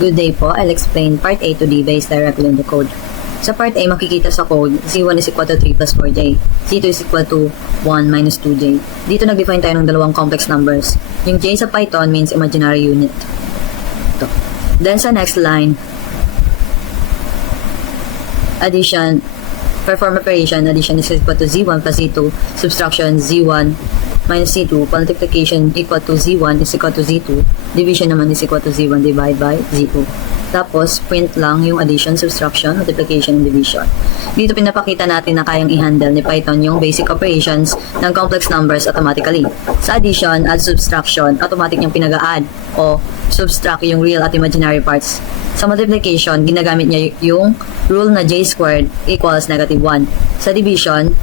Good day po, I'll explain part A to D based directly on the code. Sa part A, makikita sa code, Z1 is equal to 3 plus 4J, Z2 is equal to 1 minus 2J. Dito nag-define tayo ng dalawang complex numbers. Yung J sa Python means imaginary unit. Ito. Then sa next line, addition, perform operation, addition is equal to Z1 plus Z2, subtraction Z1 minus Z2, multiplication equal to Z1 is equal to Z2, division naman is equal to Z1 divided by Z2. Tapos, print lang yung addition, subtraction, multiplication, and division. Dito pinapakita natin na kayang i-handle ni Python yung basic operations ng complex numbers automatically. Sa addition at subtraction, automatic yung pinag-a-add o subtract yung real at imaginary parts. Sa multiplication, ginagamit niya yung rule na J squared equals negative 1. Sa division,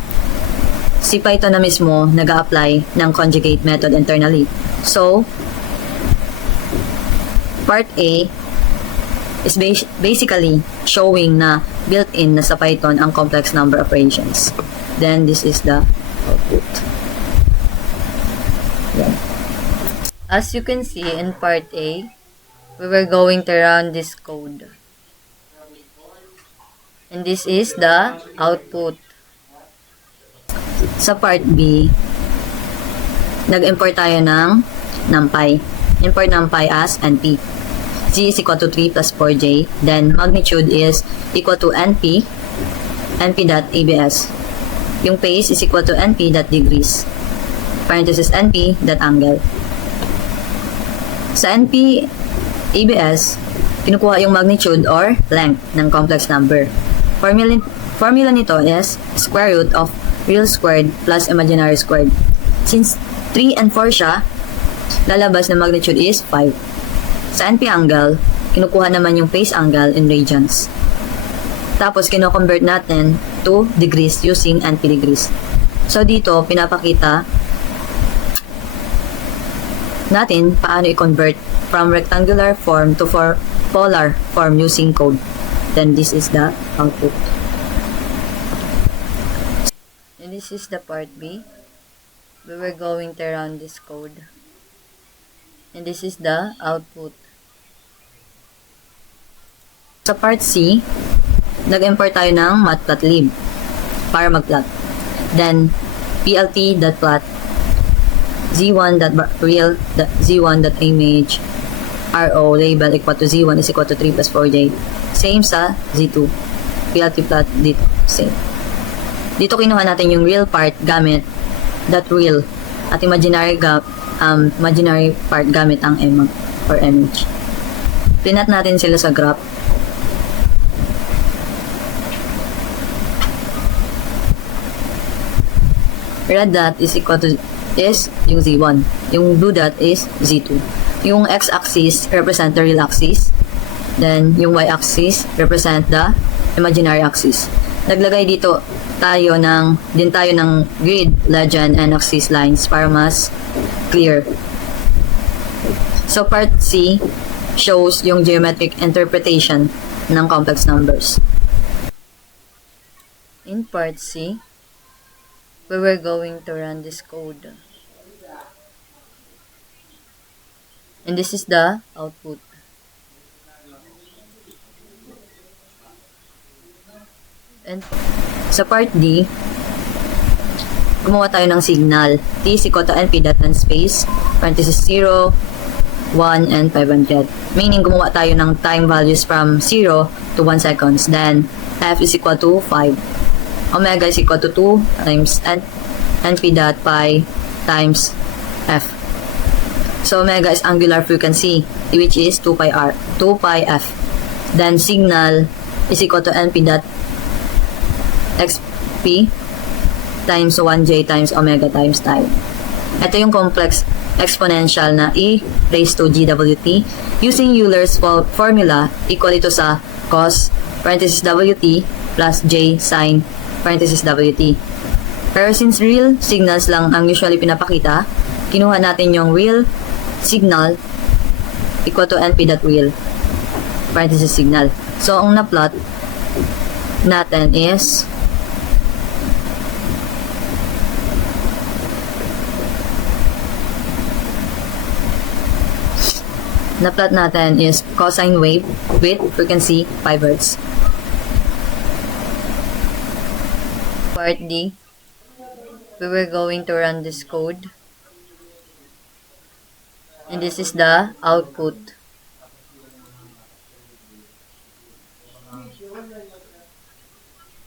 si Python na mismo nag-a-apply ng conjugate method internally. So, part A is basically showing na built-in na sa Python ang complex number operations. Then, this is the output. Yeah. As you can see in part A, we were going to run this code. And this is the output. Sa part B, nag-import tayo ng NumPy. Import NumPy as NP. Z is equal to 3 plus 4J. Then, magnitude is equal to NP, NP.abs. Yung phase is equal to NP.degrees. Parenthesis NP.angle. Sa NP ABS, kinukuha yung magnitude or length ng complex number. Formula nito is square root of real squared plus imaginary squared. Since 3 and 4 siya, lalabas na magnitude is 5. Sa NP angle, kinukuha naman yung phase angle in radians. Tapos, kino-convert natin to degrees using NP degrees. So, dito, pinapakita natin paano i-convert from rectangular form to polar form using code. Then, this is the output. And this is the part B. We were going to run this code. And this is the output. Sa part C, nag-import tayo ng matplotlib para mag-plot. Then, plt.plot z1.real z1.image ro label equal to z1 is equal to 3 plus 4j. Same sa z2. Plt.plot dito. Same. Dito kinuha natin yung real part gamit .real at imaginary part gamit ang m or image. Pinat natin sila sa graph. Red dot is equal to is yung Z1. Yung blue dot is Z2. Yung x-axis represent the real axis. Then, yung y-axis represent the imaginary axis. Naglagay dito din tayo ng grid, legend, and axis lines para mas clear. So, part C shows yung geometric interpretation ng complex numbers. In part C, we were going to run this code. And this is the output. And sa part D, gumawa tayo ng signal. T is equal to np.space, parenthesis 0, 1, and 500. Meaning, gumawa tayo ng time values from 0 to 1 seconds. Then, f is equal to 5. Omega is equal to 2 times np.pi times f. So, omega is angular frequency, which is 2 pi f. Then, signal is equal to np.xp times 1j times omega times time. Ito yung complex exponential na e raised to gwt using Euler's formula equal ito sa cos parenthesis wt plus j sine parenthesis wt. Pero since real signals lang ang usually pinapakita, kinuha natin yung real signal equal to np.real parenthesis signal. So, ang na-plot natin is na-plot natin is cosine wave with frequency 5 Hz. Part D, we were going to run this code. And this is the output.